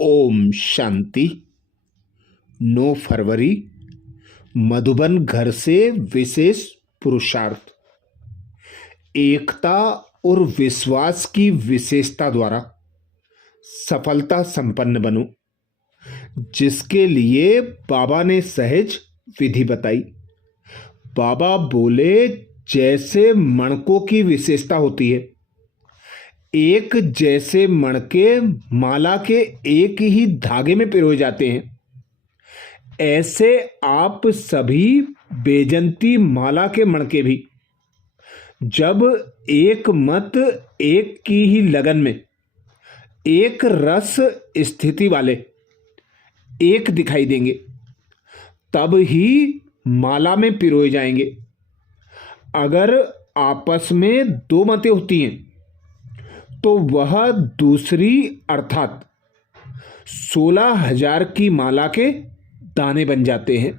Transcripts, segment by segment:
ओम शांति। 9 फरवरी मधुबन घर से विशेष पुरुषार्थ। एकता और विश्वास की विशेषता द्वारा सफलता संपन्न बनो, जिसके लिए बाबा ने सहज विधि बताई। बाबा बोले, जैसे मणकों की विशेषता होती है, एक जैसे मणके माला के एक ही धागे में पिरोए जाते हैं, ऐसे आप सभी बेजंती माला के मणके भी जब एक मत एक की ही लगन में एक रस स्थिति वाले एक दिखाई देंगे, तब ही माला में पिरोए जाएंगे। अगर आपस में 2 मतें होती हैं तो वह दूसरी अर्थात 16,000 की माला के दाने बन जाते हैं।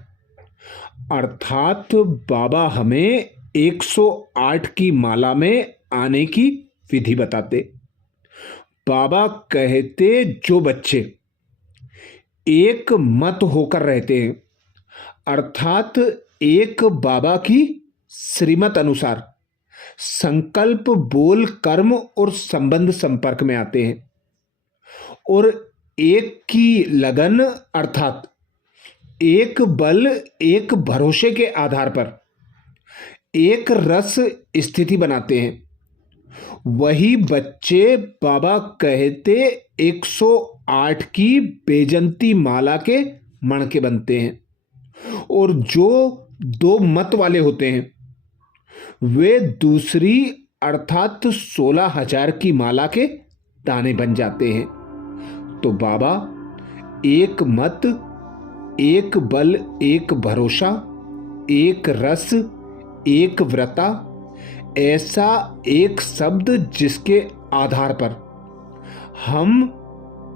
अर्थात बाबा हमें 108 की माला में आने की विधि बताते। बाबा कहते, जो बच्चे एक मत होकर रहते हैं, अर्थात एक बाबा की श्रीमत अनुसार संकल्प, बोल, कर्म और संबंध संपर्क में आते हैं और एक की लगन अर्थात एक बल, एक भरोसे के आधार पर एक रस स्थिति बनाते हैं, वही बच्चे बाबा कहते 108 की बेजंती माला के मणके बनते हैं। और जो 2 मत वाले होते हैं, वे दूसरी अर्थात 16,000 की माला के दाने बन जाते हैं। तो बाबा एक मत, एक बल, एक भरोसा, एक रस, एक व्रता, ऐसा एक शब्द जिसके आधार पर हम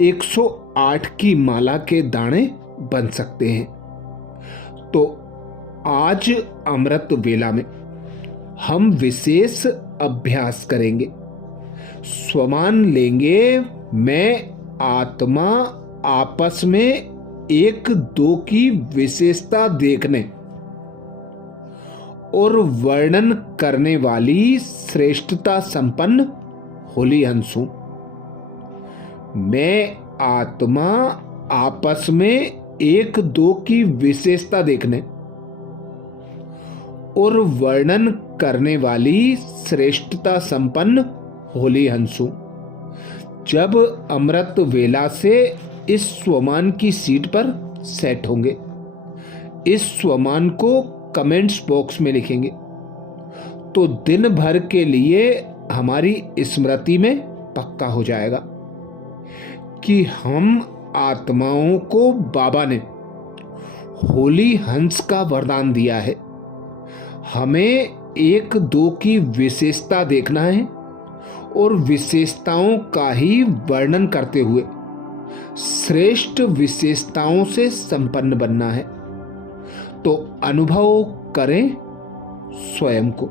108 की माला के दाने बन सकते हैं। तो आज अमृत वेला में हम विशेष अभ्यास करेंगे। स्वमान लेंगे, मैं आत्मा आपस में 1-2 की विशेषता देखने और वर्णन करने वाली श्रेष्ठता संपन्न होली हंस हूं। मैं आत्मा आपस में 1-2 की विशेषता देखने और वर्णन करने वाली श्रेष्ठता संपन्न होली हंसू। जब अमृत वेला से इस स्वमान की सीट पर सेट होंगे, इस स्वमान को कमेंट्स बॉक्स में लिखेंगे, तो दिन भर के लिए हमारी स्मृति में पक्का हो जाएगा कि हम आत्माओं को बाबा ने होली हंस का वरदान दिया है। हमें 1-2 की विशेषता देखना है और विशेषताओं का ही वर्णन करते हुए श्रेष्ठ विशेषताओं से संपन्न बनना है। तो अनुभव करें स्वयं को।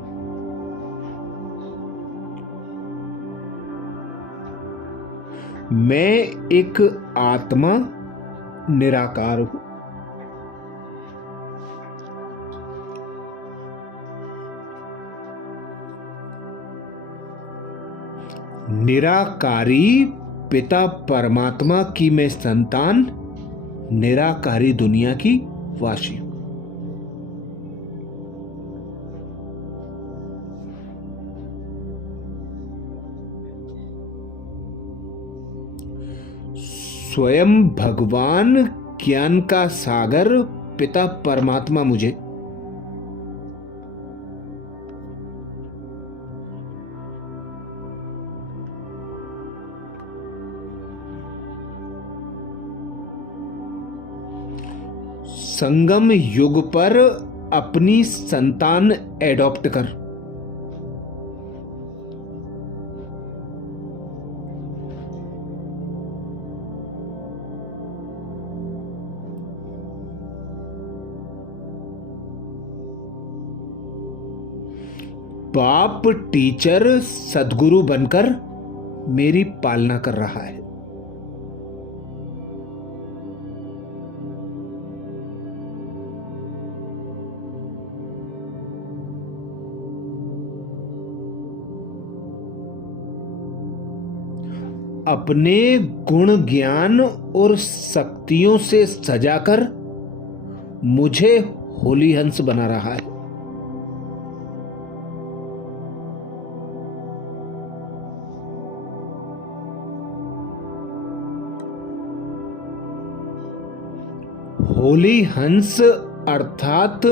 मैं एक आत्मा निराकार हूं। निराकारी पिता परमात्मा की मैं संतान, निराकारी दुनिया की वासी हूं। स्वयं भगवान ज्ञान का सागर पिता परमात्मा मुझे संगम युग पर अपनी संतान एडॉप्ट कर बाप टीचर सद्गुरु बनकर मेरी पालना कर रहा है। अपने गुण ज्ञान और शक्तियों से सजाकर मुझे होली हंस बना रहा है। होली हंस अर्थात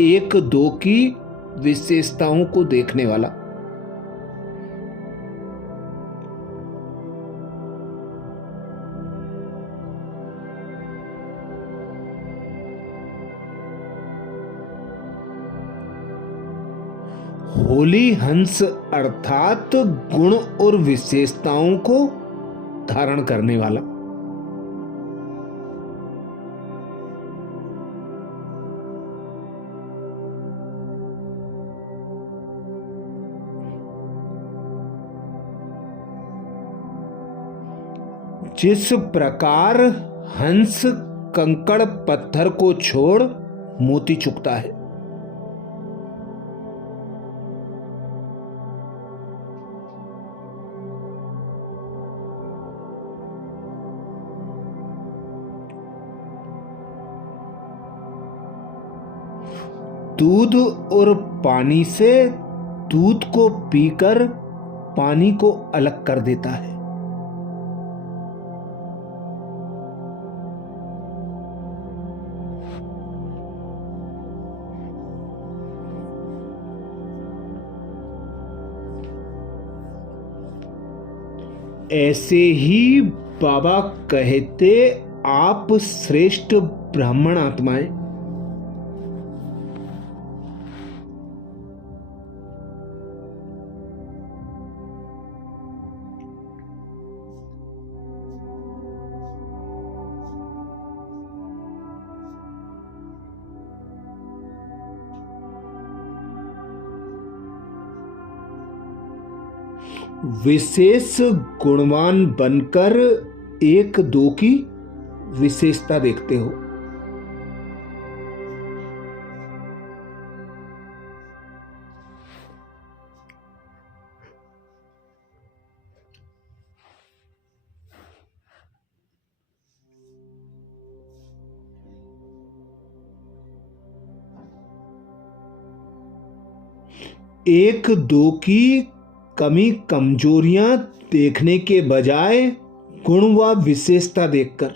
एक दो की विशेषताओं को देखने वाला। होली हंस अर्थात गुण और विशेषताओं को धारण करने वाला। जिस प्रकार हंस कंकड़ पत्थर को छोड़ मोती चुगता है, दूध और पानी से दूध को पीकर पानी को अलग कर देता है, ऐसे ही बाबा कहते आप श्रेष्ठ ब्राह्मण आत्माएं विशेष गुणवान बनकर एक दो की विशेषता देखते हो। एक दो की कमी कमजोरियां देखने के बजाय गुण व विशेषता देखकर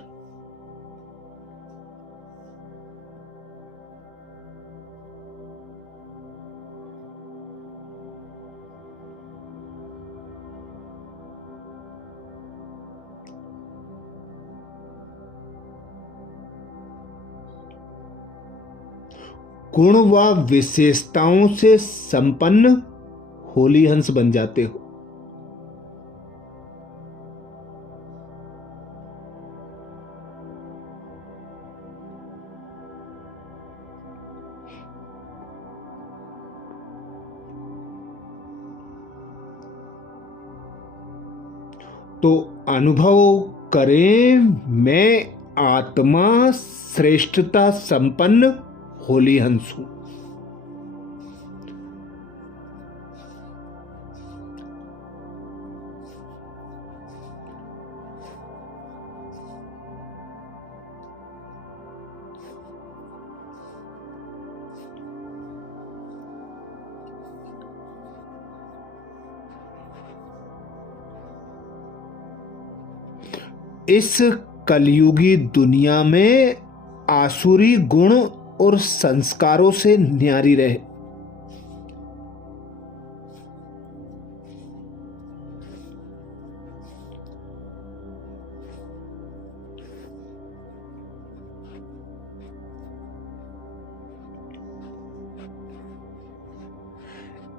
गुण व विशेषताओं से संपन्न होली हंस बन जाते हो। तो अनुभव करें, मैं आत्मा श्रेष्ठता संपन्न होली हंस हूं। इस कलयुगी दुनिया में आसुरी गुण और संस्कारों से न्यारी रहे।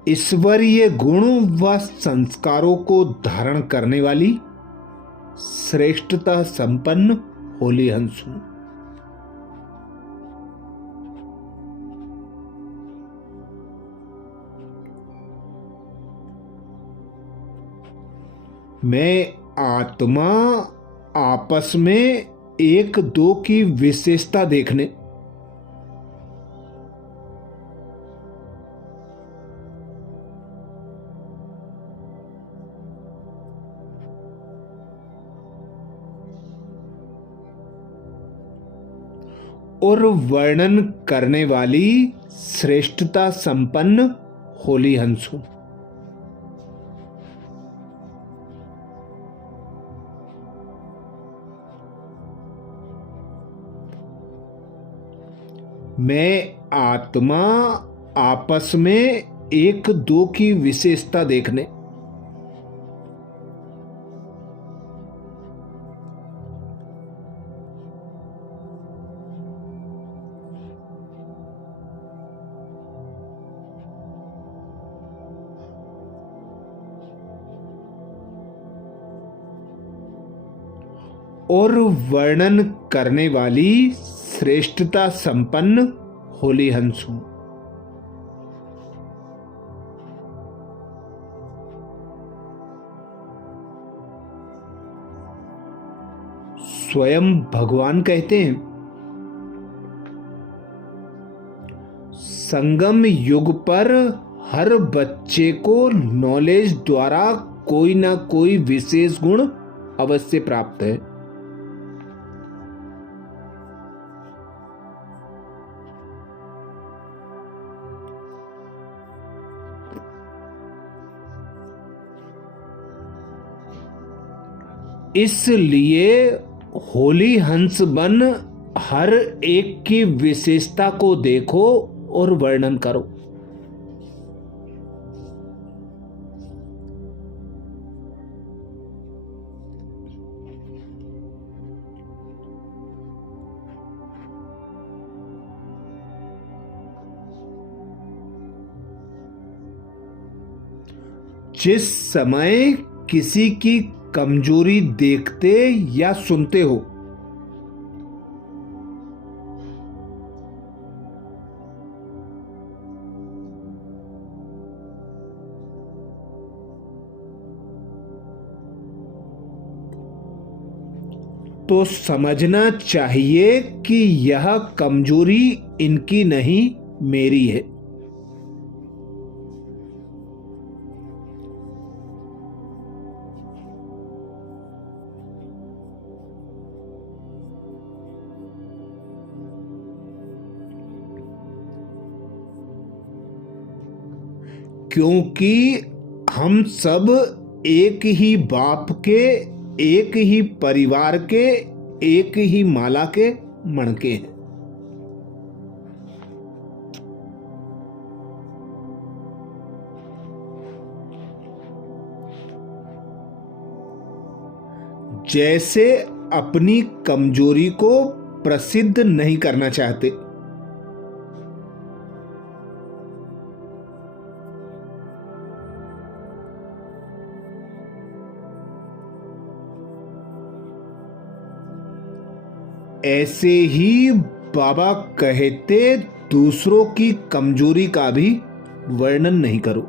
ईश्वरीय गुण व संस्कारों को धारण करने वाली श्रेष्ठता संपन्न होली हंस हूं। मैं आत्मा आपस में एक दो की विशेषता देखने और वर्णन करने वाली श्रेष्ठता संपन्न होली हंस हूं। मैं आत्मा आपस में एक दो की विशेषता देखने और वर्णन करने वाली श्रेष्ठता संपन्न होली हंस हूं। स्वयं भगवान कहते हैं, संगम युग पर हर बच्चे को नॉलेज द्वारा कोई ना कोई विशेष गुण अवश्य प्राप्त है। इसलिए होली हंस बन हर एक की विशेषता को देखो और वर्णन करो। जिस समय किसी की कमजोरी देखते या सुनते हो, तो समझना चाहिए कि यह कमजोरी इनकी नहीं, मेरी है। क्योंकि हम सब एक ही बाप के, एक ही परिवार के, एक ही माला के मणके हैं। जैसे अपनी कमजोरी को प्रसिद्ध नहीं करना चाहते, ऐसे ही बाबा कहते दूसरों की कमजोरी का भी वर्णन नहीं करो।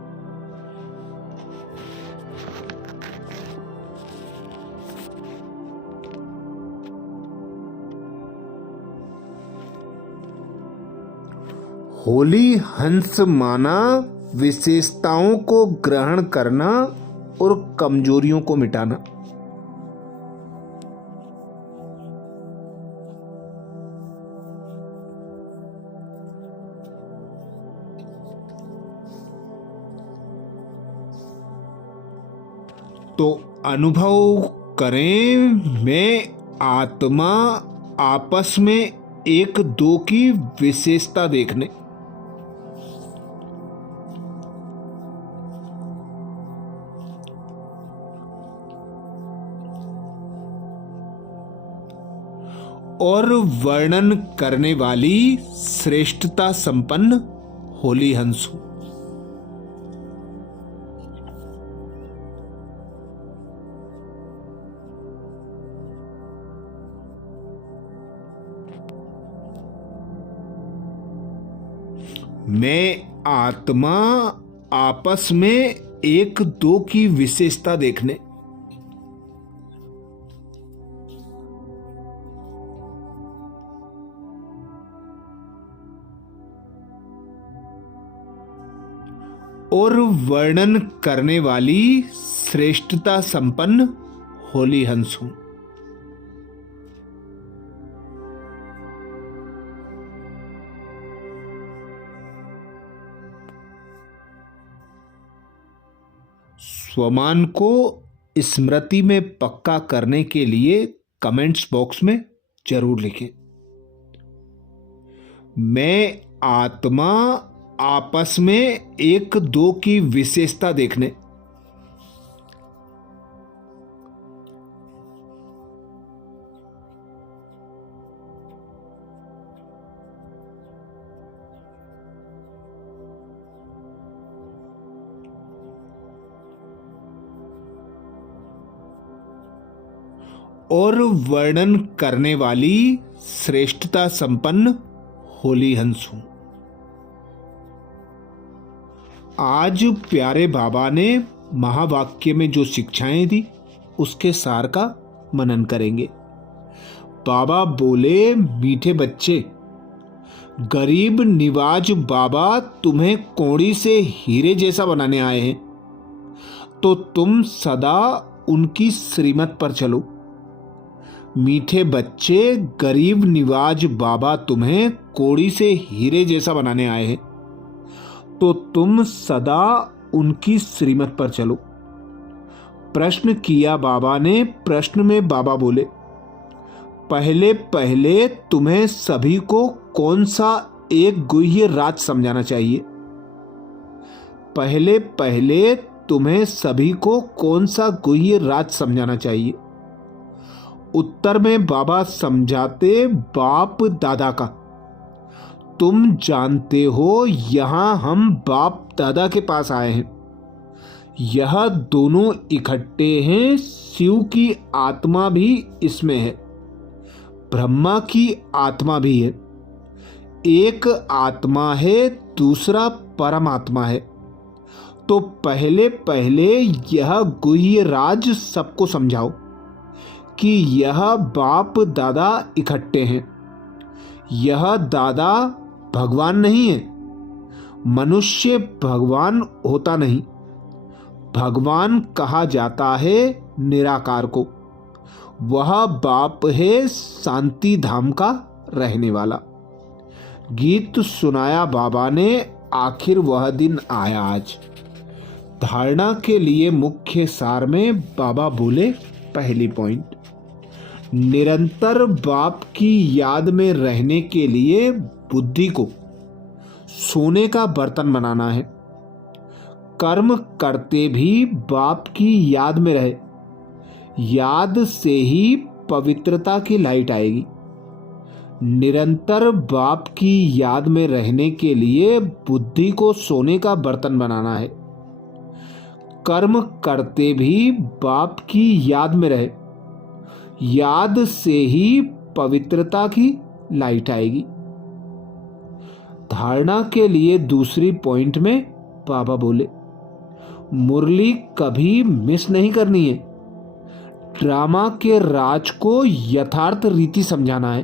होली हंस माना विशेषताओं को ग्रहण करना और कमजोरियों को मिटाना। तो अनुभव करें, मैं आत्मा आपस में एक दो की विशेषता देखने और वर्णन करने वाली श्रेष्ठता संपन्न होली हंस हूं। मैं आत्मा आपस में एक दो की विशेषता देखने और वर्णन करने वाली श्रेष्ठता संपन्न होली हंस हूं। स्वमान को स्मृति में पक्का करने के लिए कमेंट्स बॉक्स में जरूर लिखें। मैं आत्मा आपस में एक दो की विशेषता देखने, और वर्णन करने वाली श्रेष्ठता संपन्न होली हंस हूं। आज प्यारे बाबा ने महावाक्य में जो शिक्षाएं दी उसके सार का मनन करेंगे। बाबा बोले, मीठे बच्चे, गरीब निवाज बाबा तुम्हें कौड़ी से हीरे जैसा बनाने आए हैं, तो तुम सदा उनकी श्रीमत पर चलो। मीठे बच्चे, गरीब निवाज बाबा तुम्हें कौड़ी से हीरे जैसा बनाने आए हैं, तो तुम सदा उनकी श्रीमत पर चलो। प्रश्न किया बाबा ने। प्रश्न में बाबा बोले, पहले पहले तुम्हें सभी को कौन सा एक गुह्य राज समझाना चाहिए? पहले पहले तुम्हें सभी को कौन सा गुह्य राज समझाना चाहिए? उत्तर में बाबा समझाते, बाप दादा का। तुम जानते हो यहां हम बाप दादा के पास आए हैं। यह दोनों इकट्ठे हैं। शिव की आत्मा भी इसमें है, ब्रह्मा की आत्मा भी है। एक आत्मा है, दूसरा परमात्मा है। तो पहले पहले यह गुह्य राज सबको समझाओ कि यह बाप दादा इकट्ठे हैं। यह दादा भगवान नहीं है। मनुष्य भगवान होता नहीं। भगवान कहा जाता है निराकार को। वह बाप है शांति धाम का रहने वाला। गीत सुनाया बाबा ने। आखिर वह दिन आया आज। धारणा के लिए मुख्य सार में बाबा बोले, पहली पॉइंट, निरंतर बाप की याद में रहने के लिए बुद्धि को सोने का बर्तन बनाना है। कर्म करते भी बाप की याद में रहे। याद से ही पवित्रता की लाइट आएगी। निरंतर बाप की याद में रहने के लिए बुद्धि को सोने का बर्तन बनाना है। कर्म करते भी बाप की याद में रहे। याद से ही पवित्रता की लाइट आएगी। धारणा के लिए दूसरी पॉइंट में बाबा बोले, मुरली कभी मिस नहीं करनी है। ड्रामा के राज को यथार्थ रीति समझाना है।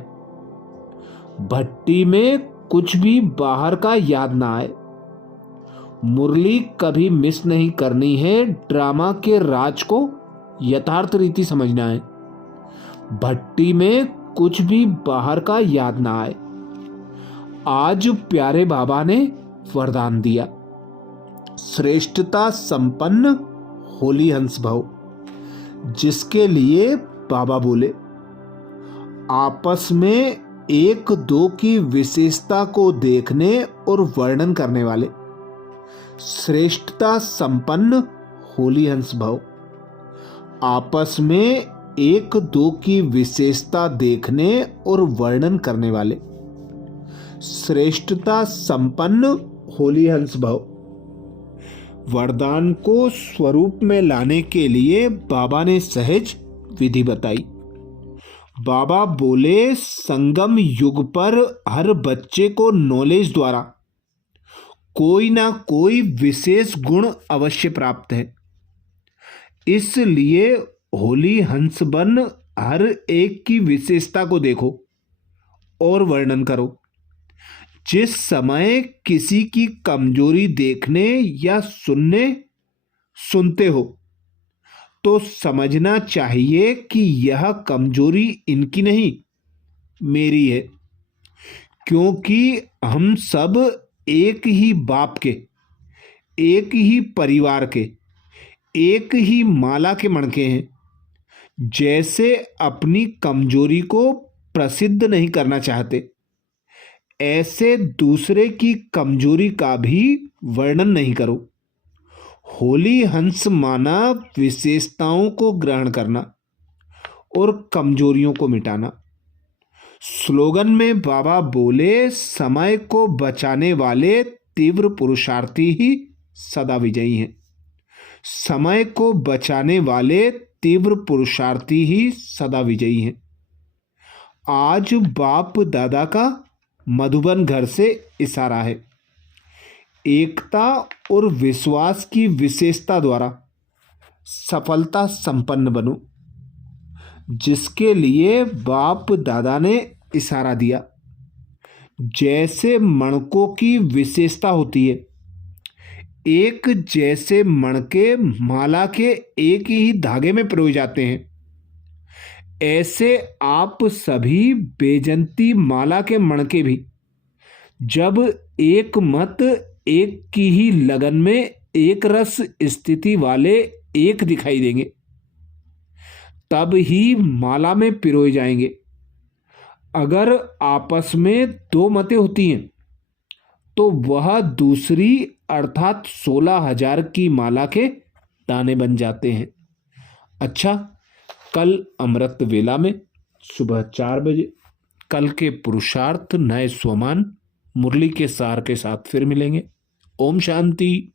भट्टी में कुछ भी बाहर का याद ना आए। मुरली कभी मिस नहीं करनी है। ड्रामा के राज को यथार्थ रीति समझना है। भट्टी में कुछ भी बाहर का याद ना आए। आज प्यारे बाबा ने वरदान दिया, श्रेष्ठता संपन्न होली हंस भव, जिसके लिए बाबा बोले, आपस में एक दो की विशेषता को देखने और वर्णन करने वाले श्रेष्ठता संपन्न होली हंस भव। आपस में एक दो की विशेषता देखने और वर्णन करने वाले श्रेष्ठता संपन्न होली हंस भव। वरदान को स्वरूप में लाने के लिए बाबा ने सहज विधि बताई। बाबा बोले, संगम युग पर हर बच्चे को नॉलेज द्वारा कोई ना कोई विशेष गुण अवश्य प्राप्त है। इसलिए होली हंस बन हर एक की विशेषता को देखो और वर्णन करो। जिस समय किसी की कमजोरी देखने या सुनते हो तो समझना चाहिए कि यह कमजोरी इनकी नहीं, मेरी है। क्योंकि हम सब एक ही बाप के, एक ही परिवार के, एक ही माला के मणके हैं। जैसे अपनी कमजोरी को प्रसिद्ध नहीं करना चाहते, ऐसे दूसरे की कमजोरी का भी वर्णन नहीं करो। होली हंस माना विशेषताओं को ग्रहण करना और कमजोरियों को मिटाना। स्लोगन में बाबा बोले, समय को बचाने वाले तीव्र पुरुषार्थी ही सदा विजयी हैं। समय को बचाने वाले तीव्र पुरुषार्थी ही सदा विजयी हैं। आज बाप दादा का मधुबन घर से इशारा है। एकता और विश्वास की विशेषता द्वारा सफलता संपन्न बनो, जिसके लिए बाप दादा ने इशारा दिया। जैसे मणकों की विशेषता होती है, एक जैसे मणके माला के एक ही धागे में पिरोए जाते हैं, ऐसे आप सभी बेजंती माला के मणके भी जब एक मत, एक की ही लगन में एक रस स्थिति वाले एक दिखाई देंगे, तब ही माला में पिरोए जाएंगे। अगर आपस में दो मतें होती हैं तो वह दूसरी अर्थात 16,000 की माला के दाने बन जाते हैं। अच्छा, कल अमृत वेला में सुबह 4 बजे कल के पुरुषार्थ नए स्वमान मुरली के सार के साथ फिर मिलेंगे। ओम शांति।